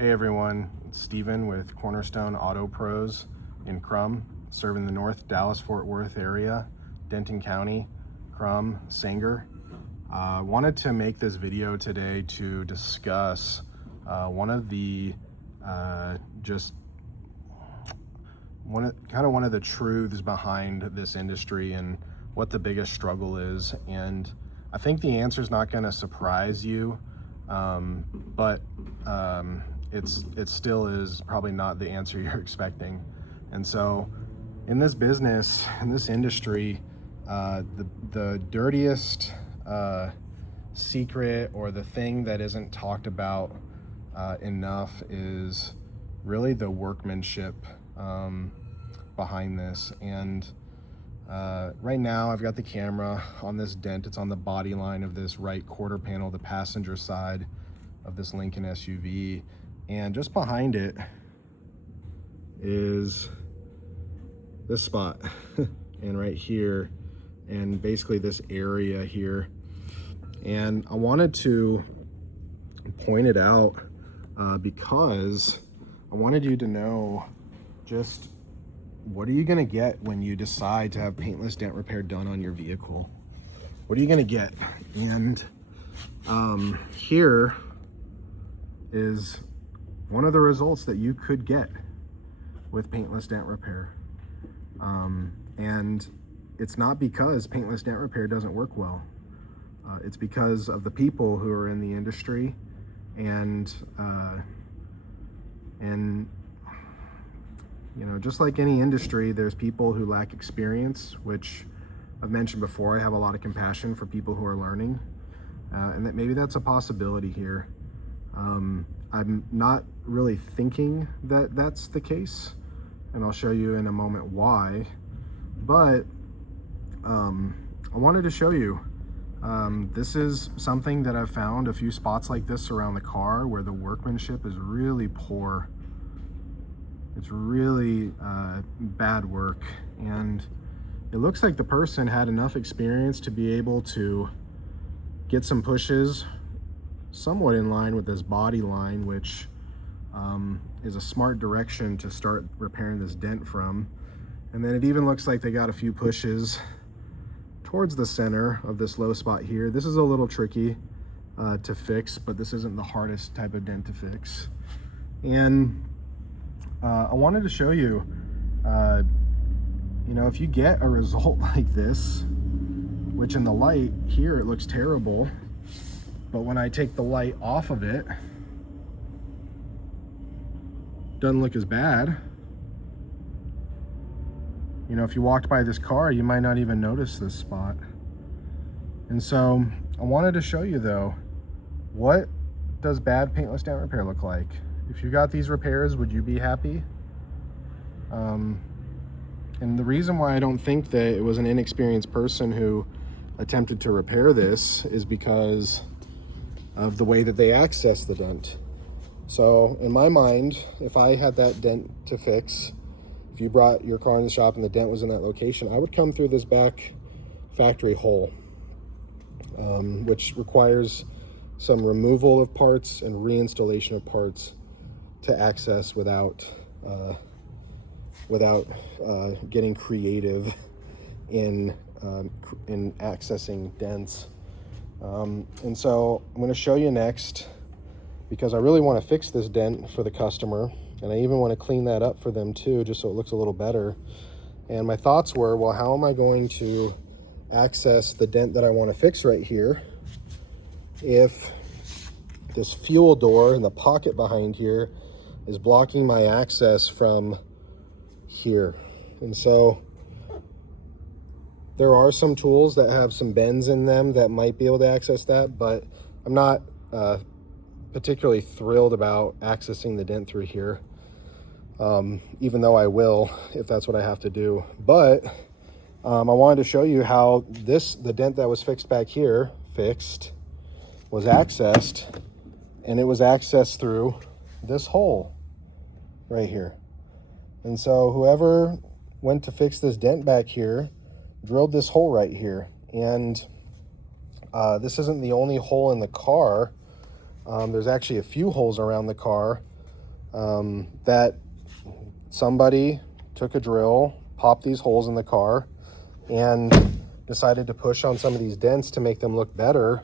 Hey everyone, it's Steven with Cornerstone Auto Pros in Crum, serving the North Dallas-Fort Worth area, Denton County, Crum, Sanger. Wanted to make this video today to discuss one of the one of the truths behind this industry and what the biggest struggle is. And I think the answer is not going to surprise you, but it still is probably not the answer you're expecting. And so in this business, in this industry, the dirtiest secret, or the thing that isn't talked about enough, is really the workmanship behind this. And right now I've got the camera on this dent. It's on the body line of this right quarter panel, the passenger side of this Lincoln SUV. And just behind it is this spot and right here, and basically this area here. And I wanted to point it out because I wanted you to know just what are you going to get when you decide to have paintless dent repair done on your vehicle. What are you going to get? And here is one of the results that you could get with paintless dent repair. And it's not because paintless dent repair doesn't work well. It's because of the people who are in the industry, and you know, just like any industry, there's people who lack experience, which I've mentioned before. I have a lot of compassion for people who are learning, and that maybe that's a possibility here. I'm not really thinking that that's the case, and I'll show you in a moment why. But I wanted to show you, this is something that I've found a few spots like this around the car where the workmanship is really poor. It's really bad work, and it looks like the person had enough experience to be able to get some pushes somewhat in line with this body line, which is a smart direction to start repairing this dent from. And then it even looks like they got a few pushes towards the center of this low spot here. This is a little tricky to fix, but this isn't the hardest type of dent to fix. And I wanted to show you, you know, if you get a result like this, which in the light here it looks terrible, but when I take the light off of it, doesn't look as bad. You know, if you walked by this car, you might not even notice this spot. And so I wanted to show you though, what does bad paintless dent repair look like? If you got these repairs, would you be happy? And the reason why I don't think that it was an inexperienced person who attempted to repair this is because of the way that they access the dent. So in my mind, if I had that dent to fix, if you brought your car in the shop and the dent was in that location, I would come through this back factory hole, which requires some removal of parts and reinstallation of parts to access without getting creative in accessing dents. And so I'm going to show you next, because I really want to fix this dent for the customer, and I even want to clean that up for them too, just so it looks a little better. And my thoughts were, well, how am I going to access the dent that I want to fix right here if this fuel door in the pocket behind here is blocking my access from here? And so there are some tools that have some bends in them that might be able to access that, but I'm not particularly thrilled about accessing the dent through here, even though I will if that's what I have to do. But I wanted to show you how the dent that was fixed back here was accessed, and it was accessed through this hole right here. And so whoever went to fix this dent back here drilled this hole right here. And this isn't the only hole in the car. There's actually a few holes around the car that somebody took a drill, popped these holes in the car, and decided to push on some of these dents to make them look better.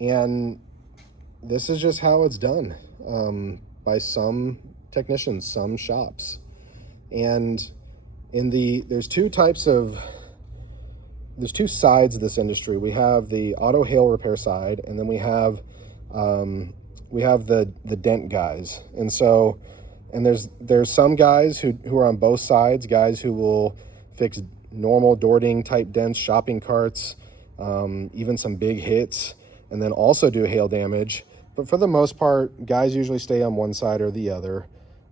And this is just how it's done by some technicians, some shops. And there's two sides of this industry. We have the auto hail repair side, and then we have the dent guys. And so, and there's some guys who are on both sides, guys who will fix normal door ding type dents, shopping carts, even some big hits, and then also do hail damage. But for the most part, guys usually stay on one side or the other,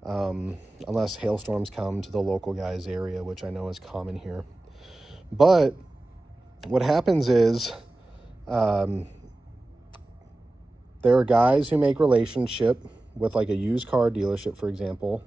unless hailstorms come to the local guy's area, which I know is common here. But what happens is, there are guys who make relationship with like a used car dealership, for example,